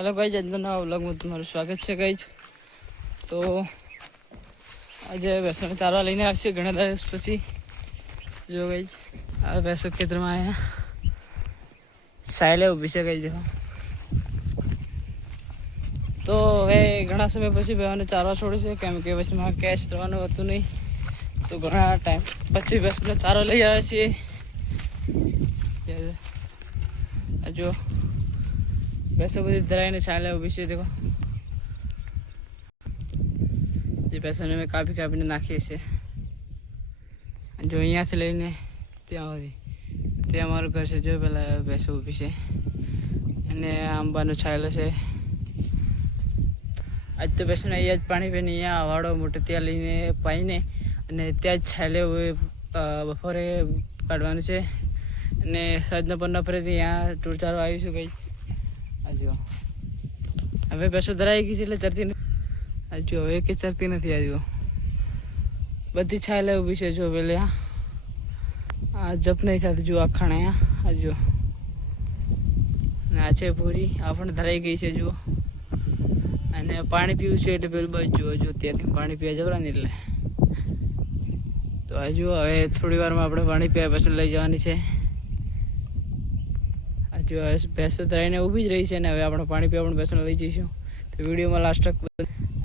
Hello guys, આજના vlog માં તમારું સ્વાગત છે ગાइज। તો આજે ભેંસોને ચારવા લઈને આવશે ઘણા દિવસ પછી। જો ગાइज આ ભેંસો ખેતરમાં આવ્યા, સાયલે ઊભી છે ગાइज देखो। તો હવે ઘણા સમય પછી ભેંસોને ચારવા છોડી છે, કેમ કે વચમાં કેશ કરવાનું હતું નહીં, તો ઘણા ટાઈમ પછી ભેંસોને ચારો લઈ આવ્યા છીએ। જો ભેંસો બધી ધરાઈને છાલે ઊભી છે देखो। જે ભેંસોને મેં કાપી કાપીને નાખીએ છીએ। જો અહીંયાથી લઈને ત્યાં સુધી તે અમારું ઘર છે। જો પેલા ભેંસો ઊભી છે અને આંબાનો છાયલો છે। આજ તો ભેંસોને અહીંયા જ પાણી પીને અહીંયા વાડો મોટો ત્યાં લઈને પાઈને અને ત્યાં જ છાયલે બપોરે કાઢવાનું છે। અને સાંજના પરના ફરીથી અહીંયા ટૂર ચારવા આવીશું કંઈ। આજુ હવે ભેંસો ધરાઈ ગઈ છે એટલે ચરતી નથી। આજુ હવે કે ચરતી નથી। આજુ બધી છાયલે ઊભી છે। જો પેલે આ જપ નહીં થતી। જો આખાણે આજુ આ છે પૂરી, આ પણ ધરાઈ ગઈ છે। જુઓ, અને પાણી પીવું છે એટલે પેલું બાજુ જુઓ, જો ત્યાંથી પાણી પીવા જવડાને એટલે તો આજુ હવે થોડી વારમાં આપણે પાણી પીવા ભેંસો લઈ જવાની છે। જો ભેંસો ધરાઈને ઊભી જ રહી છે, અને હવે આપણે પાણી પીવા પણ ભેંસોને લઈ જઈશું। તો વિડીયોમાં લાસ્ટ તક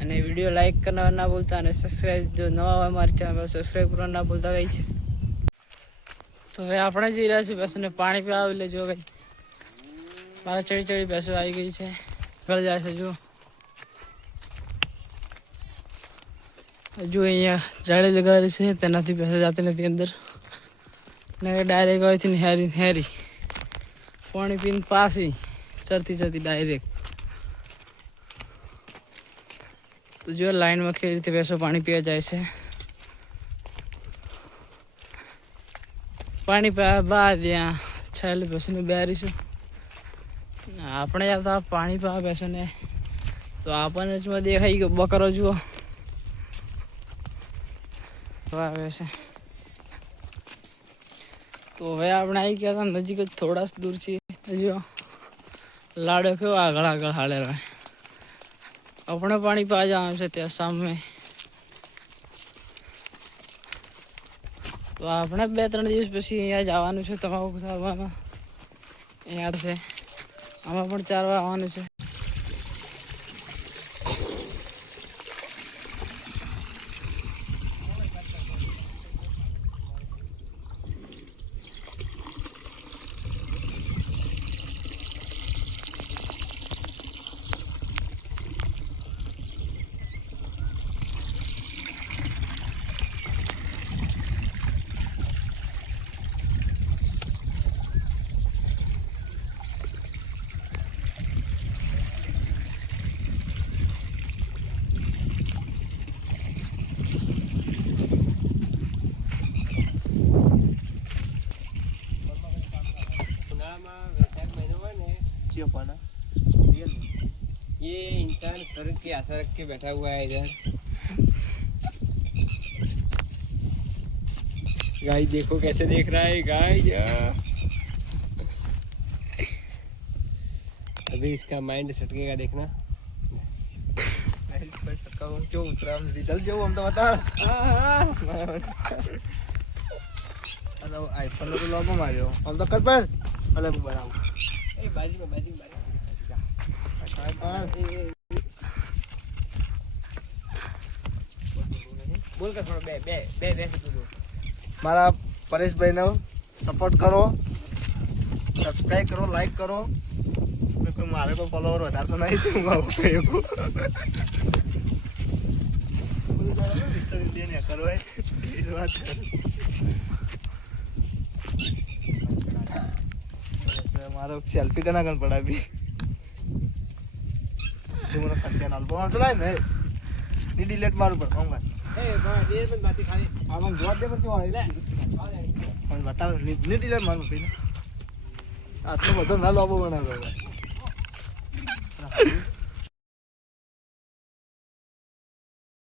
અને વિડીયો લાઈક કરવા ના ભૂલતા, અને સબસ્ક્રાઈબ જો નવા હોય મારી ચેનલ પર સબસ્ક્રાઈબ કરવા ના ભૂલતા ગઈ છે। તો હવે આપણે જઈ રહ્યા છીએ ભેંસોને પાણી પીવા। એટલે જો ગઈ મારા ચડી ચડી ભેંસો આવી ગઈ છે, આગળ જાય છે। જો અહીંયા જાળી લગાવેલી છે, તેનાથી ભેંસો જાતી નથી અંદર, ને ડાયરેક્ટ હોયથી હેરી હેરી પાણી પીને પાછી ચરતી ચરતી ડાયરેક્ટ। તો જો લાઈનમાં કેવી રીતે ભેંસો પાણી પીવા જાય છે। પાણી પીવા બાદ ત્યાં છાયલી ભેંસોને બેહારીશું। આપણે આવતા પાણી પીવા ભેંસોને તો આપણને જ દેખાઈ ગયો બકરો। જુઓ આવે છે। તો હવે આપણે આવી ગયા હતા નજીક જ, થોડા દૂર છીએ। જો લાડો કેવો આગળ આગળ હાલેલો હોય। આપણે પાણી પીવા જવાનું છે ત્યાં સામે। તો આપણે 2-3 દિવસ પછી અહીંયા જવાનું છે તમાકુ ચારવામાં। અહીંયા છે, આમાં પણ ચારવા આવવાનું છે। ये इंसान सड़क के सड़क के बैठा हुआ है इधर। गाइस देखो कैसे देख रहा है गाइस। अभी इसका माइंड सटकेगा, देखना। जो उतरा रिजल्ट जो हम तो बता। हेलो आईफोन को लोगो मारियो हम तो कर पर अलग बनाओ। ए बाजू में बोल कर थोड़ा बे मारा परेश भाई ने सपोर्ट करो, सब्सक्राइब करो, लाइक करो। कोई मारे को फॉलोवर बता तो नहीं दूंगा वो को करो है इस बात मारो सेल्फी करना कर पड़ा अभी। तुम्हारा खर्चा नाल बोल तो नहीं नी डिलीट मारू पर कहूंगा। ए बा दे मत बात खाली हम जोर दे मत ले हम बता नी डिलीट मारू पे आटलो બધો ના લોબો બનાવ્યો।